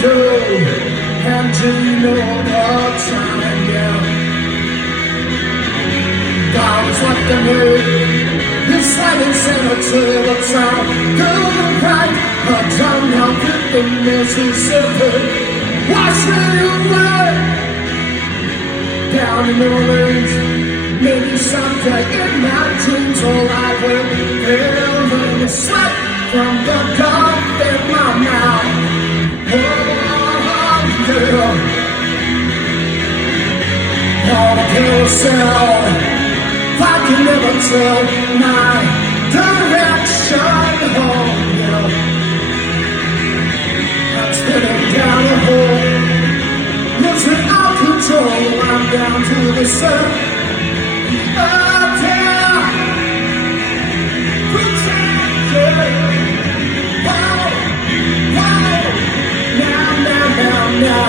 And do you know the time, yeah? God is like the moon, His silence and a terrible sound. Golden bright, a town now with the Mississippi. Wash me away down in New Orleans. Maybe someday in my dreams, all I will feel the sweat from the dark in my mouth. All the carousel, I can never tell my direction home, I'm spinning down a hole, losing out control, I'm down to the sun. Up there, protected. Wow, wow, now.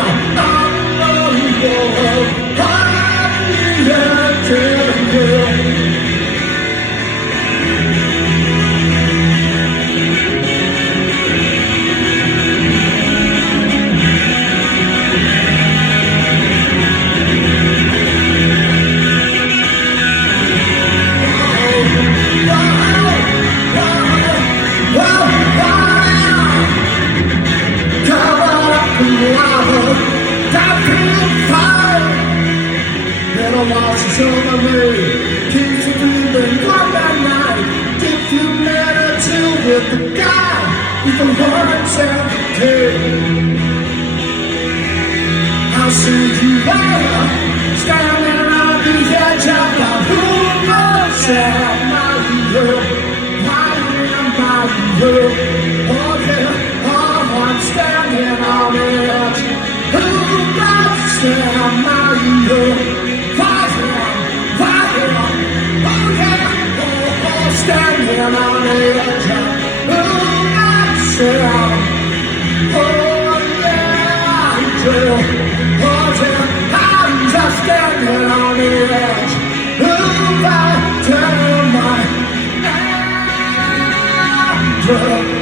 Washes over me, keeps you breathing warm at night. If you met a chill with the guy with the horns and the tail, I'll see you later, standing on the edge of the Hoover Dam. Oh yeah, oh, I'm standing on the edge. Hoover Dam, standing on the edge of Hoover Dam. Oh yeah, I'm just standing on the edge. Hoover Dam, my angel.